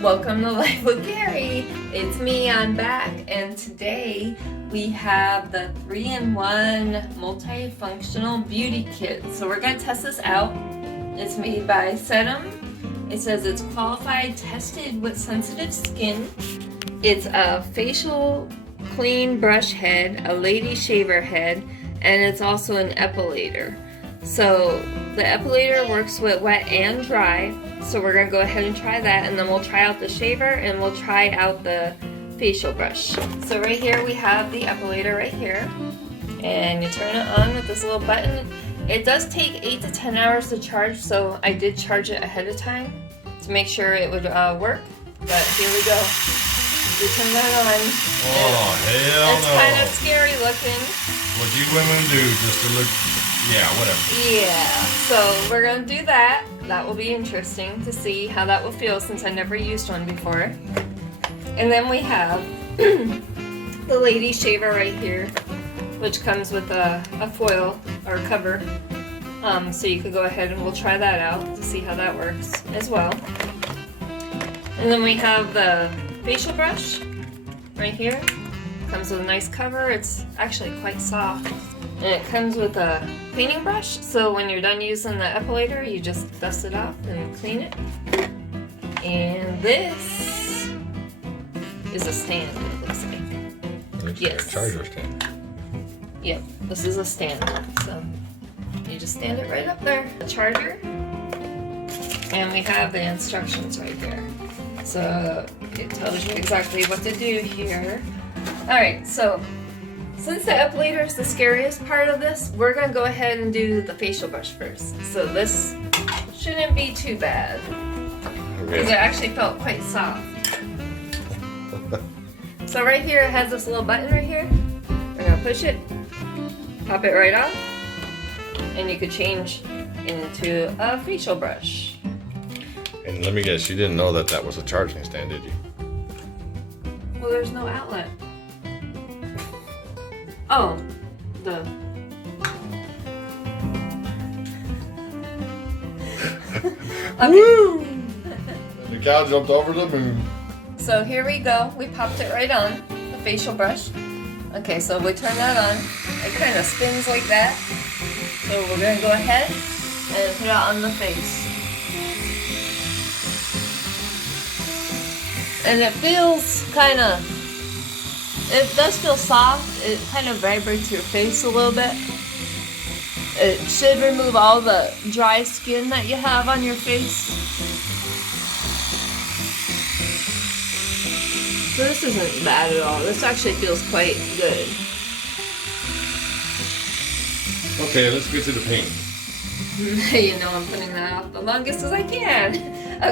Welcome to Life with Carrie. It's me, I'm back, and today we have the 3-in-1 multifunctional beauty kit. So we're going to test this out. It's made by Sedum. It says it's qualified, tested with sensitive skin. It's a facial clean brush head, a lady shaver head, and it's also an epilator. So the epilator works with wet and dry. So we're going to go ahead and try that, and then we'll try out the shaver and we'll try out the facial brush. So right here we have the epilator right here, and you turn it on with this little button. It does take 8 to 10 hours to charge, so I did charge it ahead of time to make sure it would work. But here we go. We turn that on. Oh, hell no. It's kind of scary looking. What you women do just to look, yeah, whatever. Yeah, so we're going to do that. That will be interesting to see how that will feel since I never used one before. And then we have the lady shaver right here, which comes with a foil or cover. So you could go ahead and we'll try that out to see how that works as well. And then we have the facial brush right here. Comes with a nice cover. It's actually quite soft. And it comes with a cleaning brush, so when you're done using the epilator, you just dust it off and clean it. And this is a stand, it looks like. Yes. Charger stand. Yep, this is a stand. So you just stand it right up there. The charger. And we have the instructions right there. So it tells you exactly what to do here. Alright, so since the epilator is the scariest part of this, we're going to go ahead and do the facial brush first. So this shouldn't be too bad. Because it actually felt quite soft. So right here it has this little button right here. We're going to push it, pop it right off, and you could change into a facial brush. And let me guess, you didn't know that that was a charging stand, did you? Well, there's no outlet. Oh, the... Woo! The cow jumped over the moon. So here we go. We popped it right on, the facial brush. Okay, so we turn that on. It kind of spins like that. So we're going to go ahead and put it on the face. And it feels kind of... It does feel soft. It kind of vibrates your face a little bit. It should remove all the dry skin that you have on your face. So this isn't bad at all. This actually feels quite good. Okay, let's get to the paint. You know I'm putting that off the longest as I can.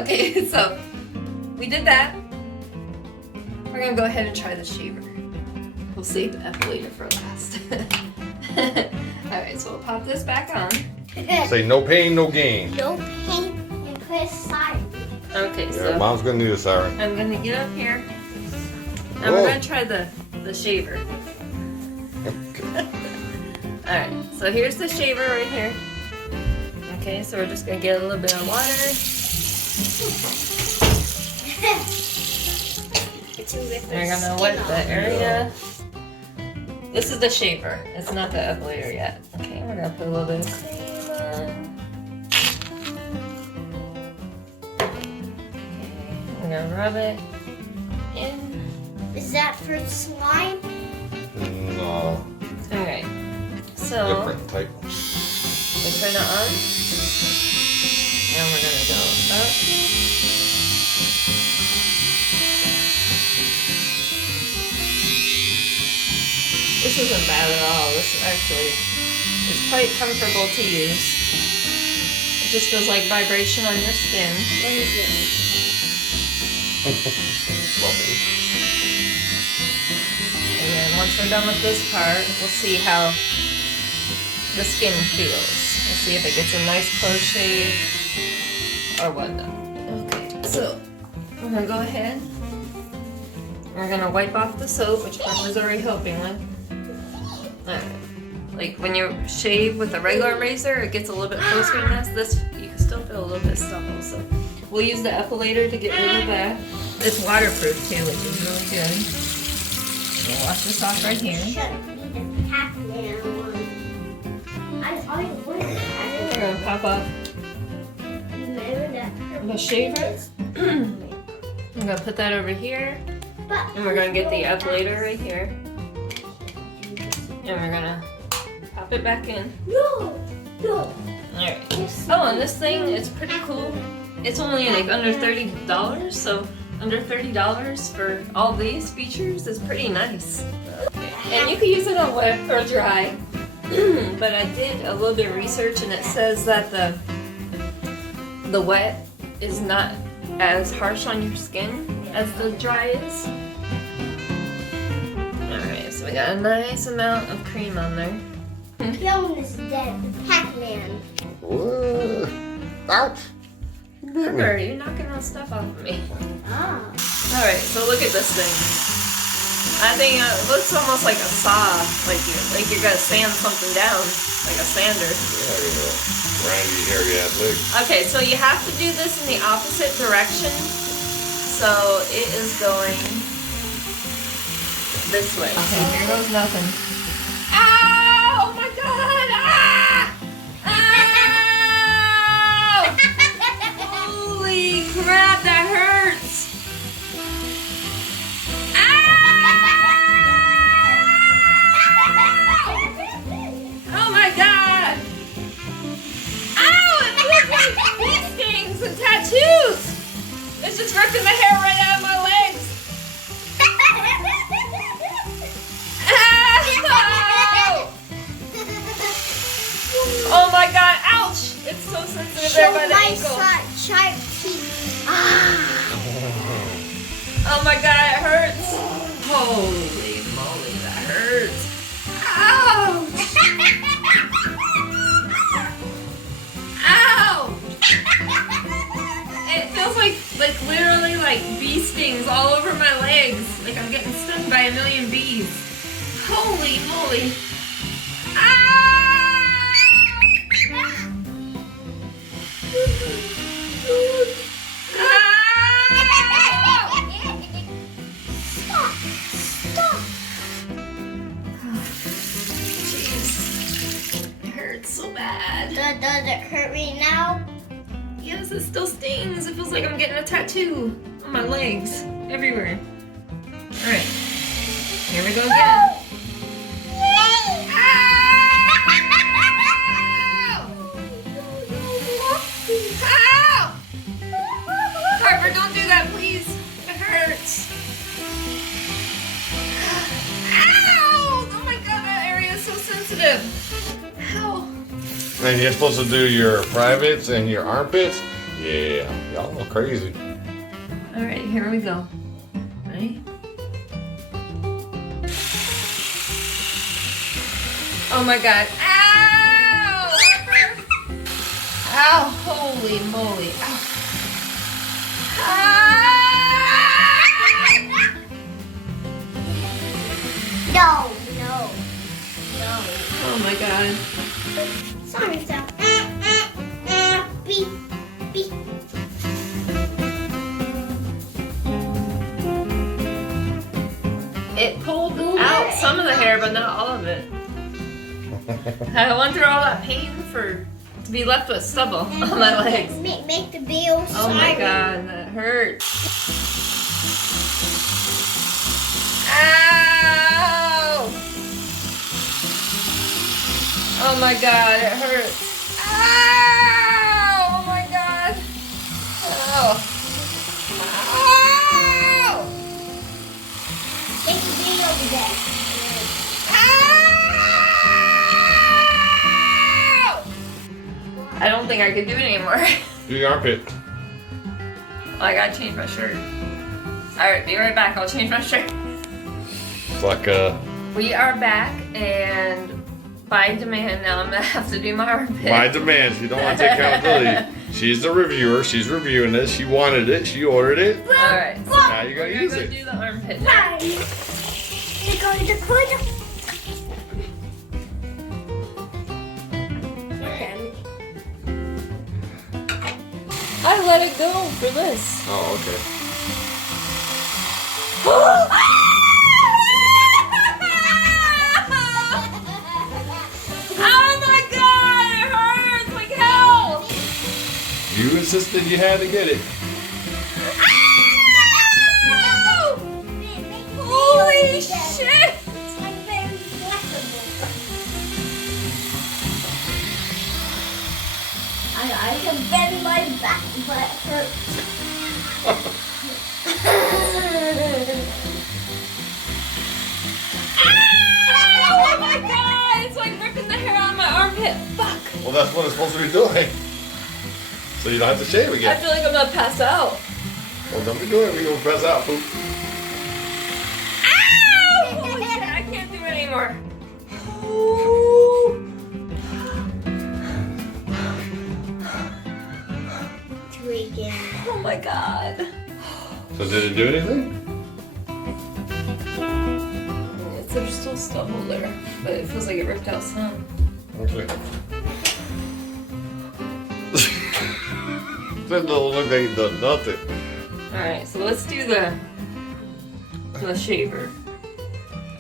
Okay, so we did that. We're going to go ahead and try the shaver. We'll save the epilator for last. Alright, so we'll pop this back on. Say no pain, no gain. No pain and put a siren. Okay, Yeah, so Mom's gonna need a siren. I'm going to get up here. And we're going to try the shaver. Okay. Alright, so here's the shaver right here. Okay, so we're just going to get a little bit of water. We're going to wet the area. This is the shaver. It's not the epilator yet. Okay, we're going to put a little bit of cream on. Okay, we're going to rub it in. Is that for slime? No. Alright, so Different type. we turn it on. And we're going to go up. This isn't bad at all. This actually is quite comfortable to use. It just feels like vibration on your skin. What is this? Lovely. And then once we're done with this part, we'll see how the skin feels. We'll see if it gets a nice close shave or whatnot. Okay, so we're gonna go ahead. We're gonna wipe off the soap, which Mom was already helping with. Alright, Like when you shave with a regular razor, it gets a little bit closer than this. This, you can still feel a little bit stubble. So we'll use the Epilator to get rid of that. It's waterproof too, which is really good. We'll wash this off right here. We're gonna pop off the shaver. I'm gonna put that over here. And we're gonna get the Epilator right here. And we're gonna pop it back in. Alright. Oh, and this thing is pretty cool. It's only like under $30, so under $30 for all these features is pretty nice. And you can use it on wet or dry. But I did a little bit of research and it says that the wet is not as harsh on your skin as the dry is. Alright, so we got a nice amount of cream on there. Film is dead. Pac-Man. Whoa. Ouch. Remember, you're knocking all stuff off of me. Ah. Alright, so look at this thing. I think it looks almost like a saw, like you're gonna sand something down, like a sander. Yeah, you know, roundy, hairy ass legs. Okay, so you have to do this in the opposite direction. So it is going this way. Okay, here goes nothing. Ow! Oh my god! Ah! Ow! Holy crap, that hurts! Oh my god! Ow! It feels like bee stings and tattoos! It's just ripping the hair right out of my legs! Ow! Oh my god, ouch! It's so sensitive there by the ankle. Sharp teeth. Ah. Oh my god, it hurts! Holy moly, that hurts! Ouch! Ow! It feels like literally like bee stings all over my legs. Like I'm getting stung by a million bees. Holy moly! Ow! So bad. Does it hurt me now? Yes, it still stings. It feels like I'm getting a tattoo on my legs, everywhere. Alright, here we go again. Ow! Harper, don't do that, please. It hurts. Ow! Oh my god, that area is so sensitive. Ow. And you're supposed to do your privates and your armpits? Yeah, y'all are crazy. Alright, here we go. Ready? Oh my god. Ow! Ow! Holy moly. Ow. No. Oh my god. Sorry, so. Beep. Beep. It pulled out some of the hair, but not all of it. I went through all that pain to be left with stubble on my legs. Make the bill. Oh my god, that hurts. Ow! Oh my god, it hurts. Ow! Oh my god. Ow. Ow! Make the bill over there. Ow! I don't think I can do it anymore. Do your armpit. I gotta change my shirt. Alright, be right back. I'll change my shirt. It's like We are back, and by demand now I'm gonna have to do my armpit. by demand. She don't want to take accountability. She's the reviewer. She's reviewing this. She wanted it. She ordered it. Alright, so Now you gotta we're use gonna it. do the armpit now. You're going to put I let it go for this. Oh, okay. Oh my god, it hurts like hell! You insisted you had to get it. Ow! Holy shit! It's like very flexible. I can bend my back, but it hurts. Oh my god! It's like ripping the hair out of my armpit. Fuck! Well, that's what it's supposed to be doing. So you don't have to shave I again. feel like I'm gonna pass out. Well, don't be doing it. We're going to press out, poop. Ow! Holy shit, I can't do it anymore. Ooh. Do it again. Oh my god. So did it do anything? There's still stubble there, but it feels like it ripped out some. Okay. That don't look like it does nothing. Alright, so let's do the shaver.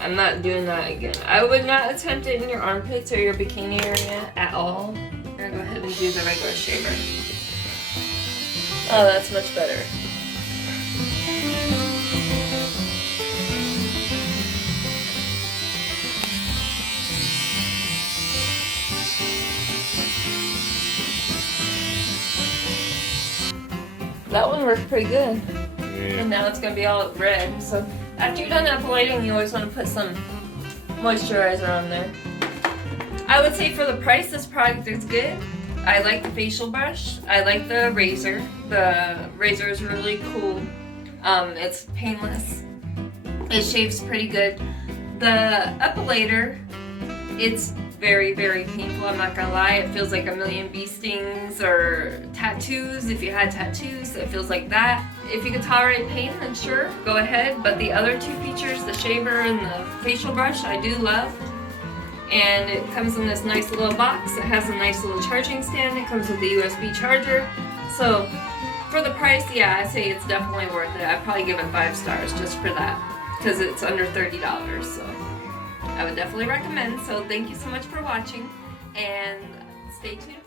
I'm not doing that again. I would not attempt it in your armpits or your bikini area at all. I'm gonna go ahead and do the regular shaver. Oh, that's much better. That one worked pretty good. Yeah. And now it's gonna be all red. So after you're done epilating, you always want to put some moisturizer on there. I would say for the price, this product is good. I like the facial brush. I like the razor. The razor is really cool. It's painless. It shaves pretty good. The epilator, it's very, very painful. I'm not gonna lie. It feels like a million bee stings or tattoos. If you had tattoos, it feels like that. If you can tolerate pain, then sure, go ahead. But the other two features, the shaver and the facial brush, I do love. And it comes in this nice little box. It has a nice little charging stand. It comes with a USB charger. So for the price, yeah, I say it's definitely worth it. I'd probably give it 5 stars just for that, because it's under $30. So I would definitely recommend. So thank you so much for watching, and stay tuned.